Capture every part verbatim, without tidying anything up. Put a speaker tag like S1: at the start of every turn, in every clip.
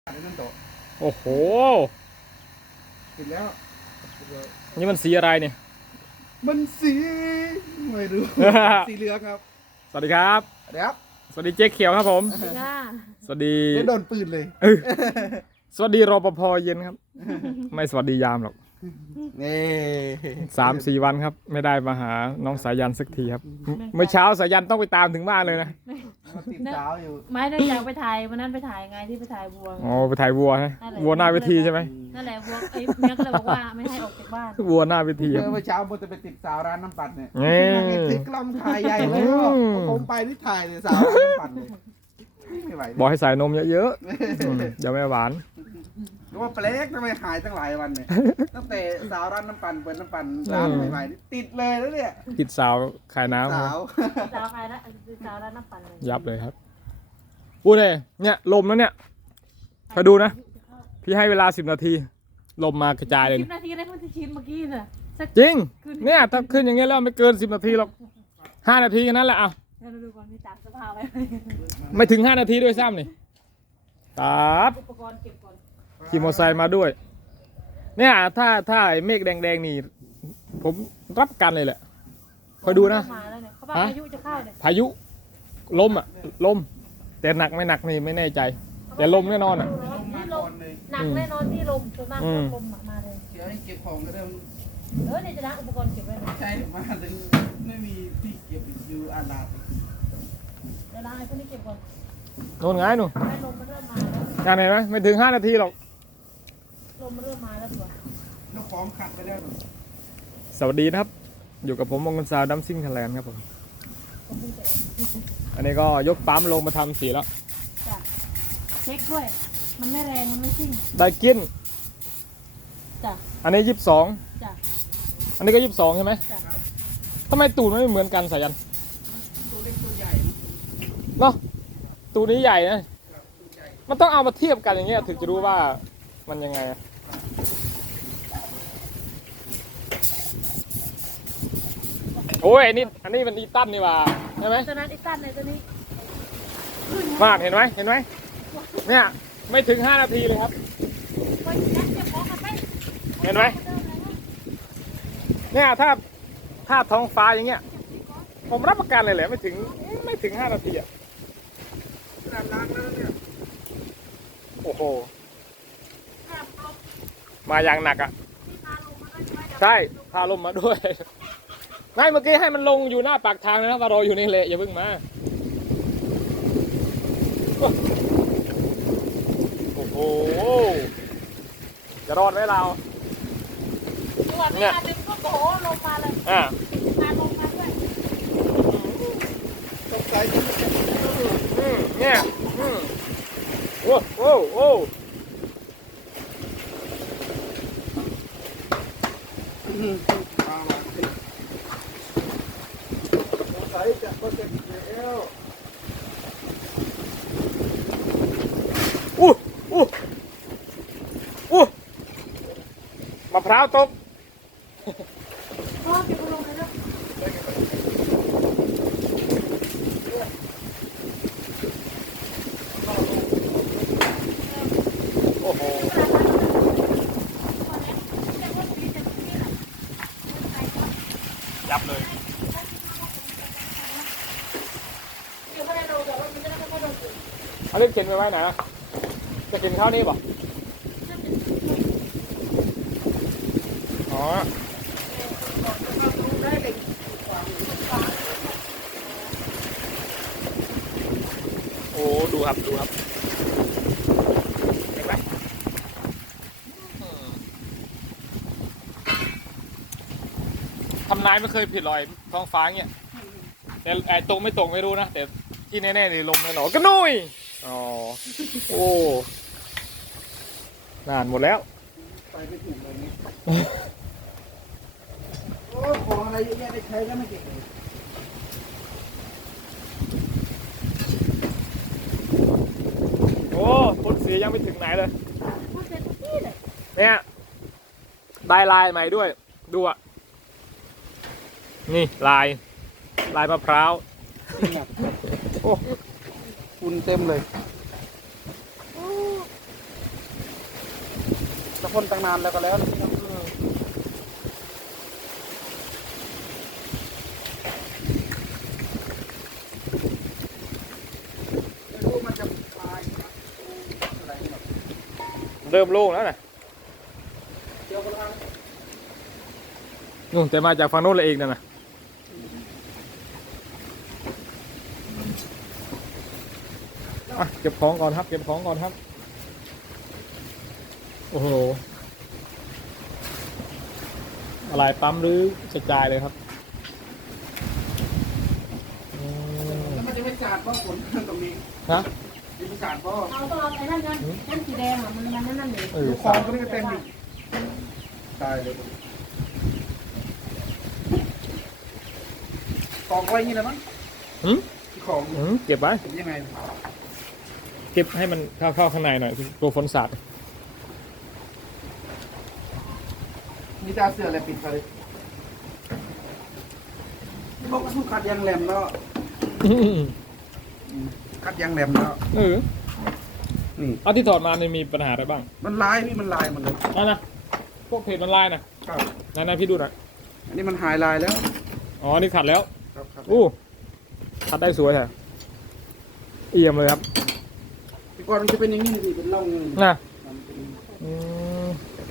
S1: โอ้โห
S2: ติดแล้ว
S1: นี่มันสีอะไรเนี่ย
S2: มันสีไม่รู้ สีเหลืองครับ
S1: สวัสดีครับ
S2: เดี๋ยว
S1: สวัสดีเจ๊เขียวครับผมสวัสดี
S2: ได้โดนปืนเลย
S1: สวัสดีรปภเย็นครับไม่สวัสดียามหรอก
S2: นี่
S1: สามสี่วันครับไม่ได้มาหาน้องสายันสักทีครับเมื่อเช้าสายันต้องไปตามถึงบ้านเลยนะ
S2: ติดเช้าอยู่
S3: ไม่ได้อยากไปถ่ายวันนั้นไปถ่ายไงที่ไปถ่ายวัว
S1: อ๋อไปถ่ายวัวใช่วัวหน้าเวทีใช่ไหม
S3: นั่นแหละวัวไอ้เมียก็เลยบอกว่าไม่ให้ออกจากบ้าน
S1: วัวหน้าเวทีครับ
S2: เมื่อเช้าผมจะไปติดสาวร้านน้ำปั่นเนี่ย
S1: นี่
S2: ถือกล้องถ่ายใหญ่เลยผมไปที่ถ่ายเลยสาวร้านน้ำปั่นเลยไม่ไหว
S1: บอกให้ใส่นมเยอะๆอย่าไม่หวาน
S2: รู้ว่าเปลกทำไมหายตั้งหลายวันเนี่ยตั้งแต่สาวร้านน้ำปั่นเปิดน้ำปั่นร้านใหม่ๆติดเลยแล้วเนี่ย
S1: ติดสาวขายน้ำ
S2: สาว
S3: สาวใครละสาวร้านน้ำปั่นเลย
S1: ยับเลยครับพูดเลยเนี่ยลมแล้วเนี่ยคอยดูนะพี่ให้เวลาสิบนาทีลมมากระจายเลย
S3: สิบนาทีได้เพิ่งจะชิมเมื่อกี้น่ะ
S1: จริงเนี่ยถ้าขึ้นอย่างเงี้ยแล้วไม่เกินสิบนาทีหรอกห้านาทีแค่นั้นแหละเอา
S3: เราดูก่อนมีจับสภาพไว้
S1: ไม่ถึงห้านาทีด้วยซ้ำนี่ตัด
S3: อุปกรณ์เก็บก่อน
S1: ขี่มอเตอร์ไซค์มาด้วยเนี่ยถ้าถ้าเมฆแดงๆนี่ผมรับกันเลยแหละคอยดูนะ
S3: เขาบอกพายุจะเข้าเนี่ย
S1: พายุลมอ่ะลมแต่หนักไม่หนักนี่ไม่แน่ใจแต่ลมแน่นอนอ่ะ
S3: หนักแน่นอนที่ลมส่วนมากลมมาเลย
S2: เดี๋ยวให้เก็บของก็ได้
S3: เออเนี่ยจะนะอุปกรณ์เก็บไว้
S2: ใช่มาถึงไม่มีที่เก็บอยู่อาลาด
S3: เดี๋ยวล้างไอ้พวกนี้เก็บก่อน
S1: โน่นไงหนู
S3: ลมมันเริ่มมาแล้ว
S1: อย่างไหนไหมไม่ถึงห้านาทีหรอก
S3: ลมมันเริ่มมาแล้วตัว
S2: น้องของขัดไปแล้ว
S1: สวัสดีนะครับอยู่กับผมมงคลสาวดัมซิ่งไทยแลนด์ครับผมอันนี้ก็ยกปั๊มลงมาทำสีแล้ว
S3: จ้ะเช็คด้วยมันไม่แรงมันไม่ซิ่ง
S1: ได้กิน
S3: จ้ะ
S1: อันนี้ยี่สิบสอง
S3: จ้ะ
S1: อันนี้ก็ยี่สิบสองใช่ไหม
S3: จ้ะ
S1: ทำไมตูดไม่เหมือนกันสายัน
S2: ตัวเล็กตัวใหญ่
S1: เนาะตูดนี้ใหญ่นะมันต้องเอามาเทียบกันอย่างเงี้ยถึงจะรู้ว่ามันยังไงโอ้ยอันนี้อันนี้มันอีตันนี่ว่าใช่ไหม
S3: ตัวนั้นอีตันในตัวนี้
S1: มากเห็นไหมเห็นไหมเนี่ยไม่ถึงห้านาทีเลยครับเห็นไหมเนี่ยถ้าถ้าท้องฟ้าอย่างเงี้ยผมรับประกันเลยแหละไม่ถึงไม่ถึงห้านาทีอ่ะโอ้โหมาอย่างหนักอ่ะใช่พาลมมาด้วยไม่เมื่อกี้ให้มันลงอยู่หน้าปากทางนะว่ารออยู่นี่แหละอย่าเพิ่งมาโอ้โหจะรอดไหมเรา
S3: เนี่ยเป็นก็โผล่ลงมาเลย
S1: อ่า
S3: มาลงมาด้วย
S2: ตกใจ
S1: อืมเนี่ยอืมโอ้โอ้โอ้
S2: จะก็จะแล้ว
S1: อู้อู้อู้มะพร้าวตก
S3: พ่อเก็บลงเลยนะ
S1: โอ้โหยับเลยเอาเล่มเข็นไปไว้ไหนนะจะกินข้าวนี่ป่ะอ๋อโอ้ดูครับดูครับเห็นไหมทำนายไม่เคยผิดลอยท้องฟ้าเงี้ยแต่ไอ้ตรงไม่ตรงไม่รู้นะแต่ที่แน่ๆเลยลมแน่นอนก็นุ่ยอ๋อโอ้นานหมดแล้ว
S2: ไปไม่ถูกเลยนี่โอ้ของอะไรเยอะแยะได้ใช้ก็ไม่เก่งเลย
S1: โอ้พ่นสียังไม่ถึงไหนเลยเนี่ยได้ลายใหม่ด้วยดูอ่ะนี่ลายลายมะพร้าว
S2: โอ้ฝุ่นเต็มเลยทนตั้งนานแล้วก็แล้วนะพี่น้องไม่รู้มันจะตายอะไรหรอก
S1: เริ่มโล่งแล้วนะ
S2: เดี๋ยวกันทาง
S1: นู่นแต่มาจากฝั่งโน้นเลยเองนั่นนะอ่ะเก็บของก่อนครับ เก็บของก่อนครับ โอ้โห อะไรปั๊มหรือกระจายเลยครับอืม
S2: แล้วมันจะไม่สาดเพราะฝนตรงนี้
S1: ฮะ
S2: จะไม่สาดเพราะ
S3: เอาต้องเอาไอ้นั่นกันนั่นสีแดงอ่ะมันมันนั่นนั่นเลย
S1: เออ
S2: ดูคลองก็ไม่ได้เต็มอีกตายเลยคลองไว้อย่างนี้เลยมั้ง
S1: หืม
S2: ที่คลอง
S1: หืมเก็บไว้
S2: เป็นยังไง
S1: เก็บให้มันเข้าเข้าข้างในหน่อยตัวฝนสาด
S2: นี่ตาเสืออะไรปิดไปเลยบอกสู้ขัดยางแหลมแล้ว
S1: อืม
S2: ขัดยางแหลมแล้ว
S1: เออ
S2: นี่
S1: เอาที่ถอดมาเนี่ยมีปัญหาอะไรบ้าง
S2: มันลายพี่มันลายหมันเลย
S1: นั่นนะพวกเพจมันลายนะครับ นั่นนะพี่ดูหน่อย
S2: อันนี้มันหายลายแล้ว
S1: อ๋อ นี่ขัดแล้ว
S2: ครับครับ
S1: อู้ขัดได้สวยแท้เอี่ยมเลยครับ
S2: ที่ก่อนมันจะเป็นอย่างนี้พี่เป็นร่องเงิน
S1: น่ะ
S2: มันเป็น
S1: อืม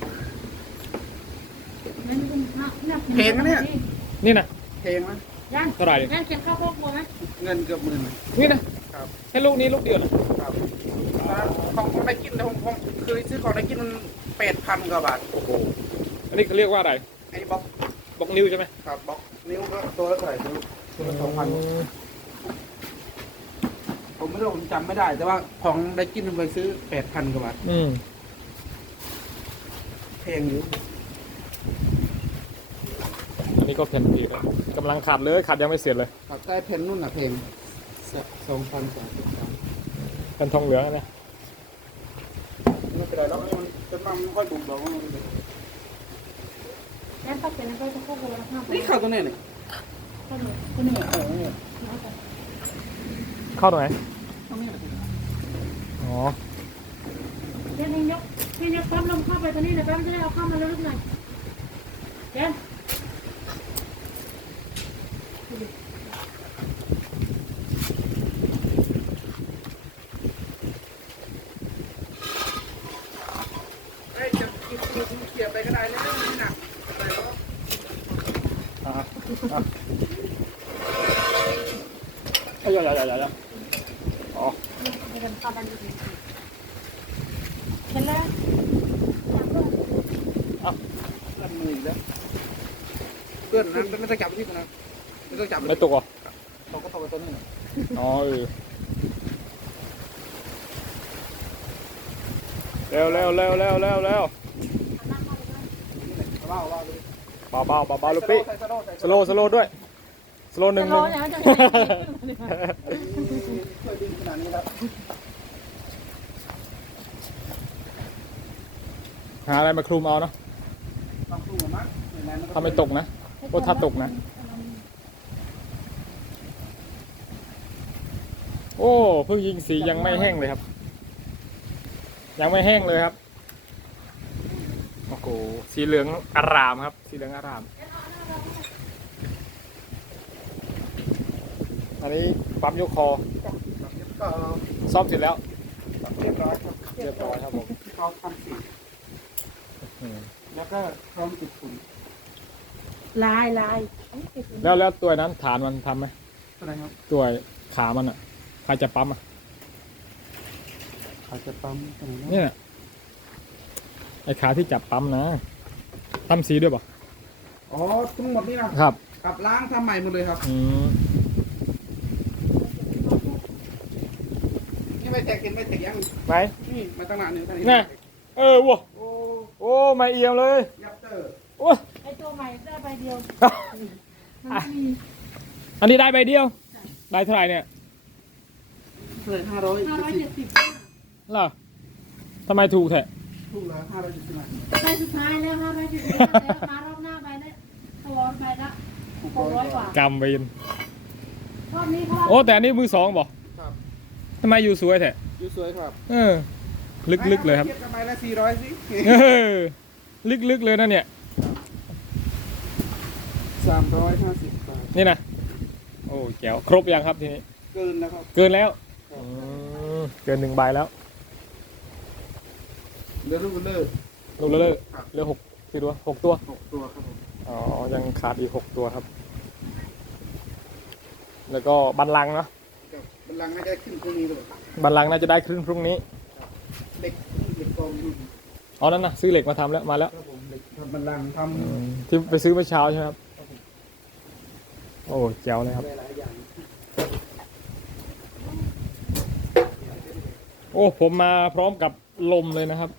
S2: เพลงนะเนี่ย
S1: นี่นะ
S2: เพลงนะ
S3: ย่าน
S1: เท่าไหร่เนี่ย
S3: ย่านเขียนข้าวโพดโมไหม
S2: เงินเกือบหมื่นนะ
S1: นี่นะครับ แค่ลูกนี้ลูกเดียวนะครับ
S2: ของของได้กินนะผมผมเคยซื้อของได้กินมันแปดพันกว่าบาท
S1: โอ้โหอันนี้เขาเรียกว่าอะไร
S2: ไอ้บล็อก
S1: บล็อกนิ้วใช่ไหม
S2: ครับบล็อกนิ้วก็ตัวละเท่าไหร่นิ้วตัวละสองพัน
S1: ม
S2: ผมไม่รู้ผมจำไม่ได้ แต่ว่าของได้กินผมเคยซื้อแปดพันกว่าบาท
S1: อืม
S2: เพลงอยู่
S1: อันนี้ก็แผ่นผีครับกำลังขัดเลยขัดยังไม่เสร็จเลย
S2: ครับได้เพลงนู่นน่ะเพลงสองพันสองสาม
S1: เป็นทองเหลืองนะ
S2: ไม่เป็นไรแล้วมันจนมันไม่ค่อยบุกหรอกว่ามันเป็น
S3: ย่านต้องเป็นอะไรก็ข้าวโพดแล้วข้าวโพด
S2: นี่เข้าตัวนี้เนี่ย
S3: ข้าวเหนียว
S2: ตัวนี้เออเนี่ย
S1: เข้าตรงไหน
S2: ตรงนี้แหละ
S1: อ๋อ
S3: ย่านยกพี่ยกปั๊มลมเข้าไปตัวนี้นะแป๊บจะได้เอาเข้ามาลึกๆหน่อยย่าน
S2: เฮ้ยจะกินกินเขียบไปก็ได้แล้วนี่หนักอะไรแล้ว
S1: อ่ะอ่ะเอ้ยอย่าอย่าอย่าอย่าอ๋อ
S3: ให้มันเข้าไปลึกๆเห็นแล้ว
S2: ลั่นมืออีกแล้วเพื่อนนั้นไม่ต้องจับที่ตรงนั้นไม่ต้องจับ
S1: ไม่ตกเหรอ
S2: เขาก็ตกไปตัวนี้
S1: อ๋อเออเร็วเร็วเร็วเร็วเร็วเร็ว
S2: เบาเบาเลย
S1: เบาเบาเบาเบาลูกปี้สโลว์สโลว์ด้วยสโลว์หนึ่งหนึ่ง
S2: เคยดึงขนาดนี้แล้ว
S1: หาอะไรมาคลุมเอาเนาะ
S2: ต้องสู้มั้ง
S1: ถ้าไม่ตกนะโอ้ถ้าตกนะโอ้เพิ่งยิงสียังไม่แห้งเลยครับ ยังไม่แห้งเลยครับโอ้โหสีเหลืองอารามครับ สีเหลืองอาราม อันนี้ปั๊มยกคอ
S2: ก็
S1: ซ่อมเสร็จแล้ว
S2: เรียบร้อยครับ
S1: เรียบร้อยครับผม
S2: พร้อมทำสี
S1: อืม
S2: แล้วก็พร้อมติดฝุ่น
S3: ลายลาย
S1: แล้วแล้วตัวนั้นฐานมันทำไหม
S2: อะไรครับ
S1: ตัวขามันอ่ะใครจะปั๊มอ่ะ
S2: เขาจะปั๊มตรงนี้
S1: เนี่ยไอ้ขาที่จับปั๊มนะทำสีด้วยป่ะ
S2: อ๋อทั้งหมดนี่นะครับ ขับล้างทำใหม่หมดเลยครับ
S1: อืม
S2: นี่ไม่แตกเห็นไม่แตกยัง
S1: ไหน
S2: นี่มาตั้งนานนี่ตั้ง
S1: แน่เออวะ
S2: โอ้
S1: โอ้ไม่เอียงเลย
S2: ยับเตอร์
S1: โอ้
S3: ไอตัวใหม่ได้ใบเดียวมันมี
S1: อันนี้ได้ใบเดียว ได้เท่าไหร่เนี่ย
S2: เลยห้าร้อย
S3: ห้าร้อย
S2: เจ็ด
S3: เจ็
S2: สิ
S3: ด
S2: บ
S3: สิบ
S1: เหรอทำไมถูกแท้
S2: ถูกแล้วห้าร้อยเจ็ดสิบ
S3: ใบสุดท้ายแล้วห้าร้อยเจ็ดสิบแล้วมารอบหน้าใบละตัวใบละหกร้อยกว่าก
S1: ำไปยิน
S3: รอบนี้เขา
S1: โอ้แต่อันนี้มือสองบอก
S2: ครับ
S1: ทำไมอยู่สวยแท้
S2: ยูสวยครับ
S1: เออลึกๆเลยครับ
S2: ทีบกันไปละสี่ร้อยสิ
S1: เออลึกๆเลยนะเนี่ย
S2: สามร้อยห้าสิบบาท
S1: นี่นะโอ้แจ๋วครบยังครับทีนี้
S2: เกินแล้วครับ
S1: เกินแล้วอืมเกินหนึ่งใบแล้ว
S2: เดี๋ยวลูกเลิก
S1: ลูกเลอะเลอะเหลือหกกี่ตัวหกตัว
S2: หกตัวครับผม
S1: อ๋อยังขาดอีกหกตัวครับ แล้วก็บันลังก์เนาะ
S2: กับบัลลังก์ไม่ได้ขึ้นพรุ่งนี้เลย
S1: บันลังก์น่าจะได้ครึ่งพรุ่งนี้
S2: เด็กเด็กกองอยู่
S1: อ๋อนั่นนะซื้อเหล็กมาทำแล้วมาแล้ว
S2: ครับผมเด็กทำบัลลังก์ท
S1: อืมที่ไปซื้อเมื่อเช้าใช่ไหมครับโอ้แจ๋วเลยครับ
S2: ำหลายๆอย่าง
S1: โอ้ผมมาพร้อมกับลมเลยนะครับ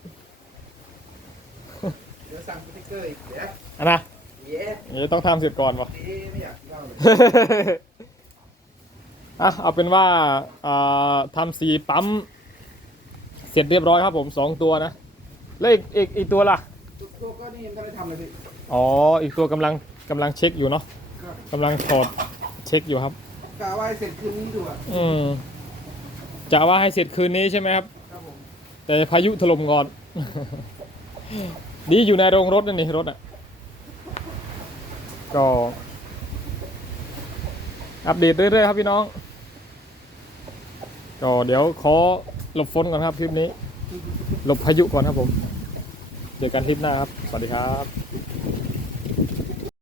S2: เดี๋ยวสั่งสติ๊กเกอร์อีกเดี๋ยว
S1: อันนะ
S2: เย้
S1: เดี๋ยวต้องทำเสร็จก่อนวะ
S2: เอ๊ะไม่อยากเล่าเลย
S1: อ่ะเอาเป็นว่าอ่าทำสีปั๊มเสร็จเรียบร้อยครับผมสองตัวนะแล้วอีกอีกอีกตัวล่ะ
S2: ตัวก็นี่ยังไม่ได้ทำเลยพี่
S1: อ๋ออีกตัวกำลังกำลังเช็คอยู่เนาะ
S2: ครับ
S1: กำลังถอดเช็คอยู่ครับ
S2: กะว่าให้เสร็จคืนนี้ดูอ่ะ
S1: อืมจะว่าให้เสร็จคืนนี้ใช่ไหมครับ
S2: ครับผม
S1: แต่พายุถล่มก่อน ดีอยู่ในโรงรถนั่นนี่รถอ่ะก็อัปเดตเรื่อยๆครับพี่น้องก็เดี๋ยวขอหลบฝนก่อนครับคลิปนี้หลบพายุก่อนครับผมเจอกันคลิปหน้าครับสวัสดีครับ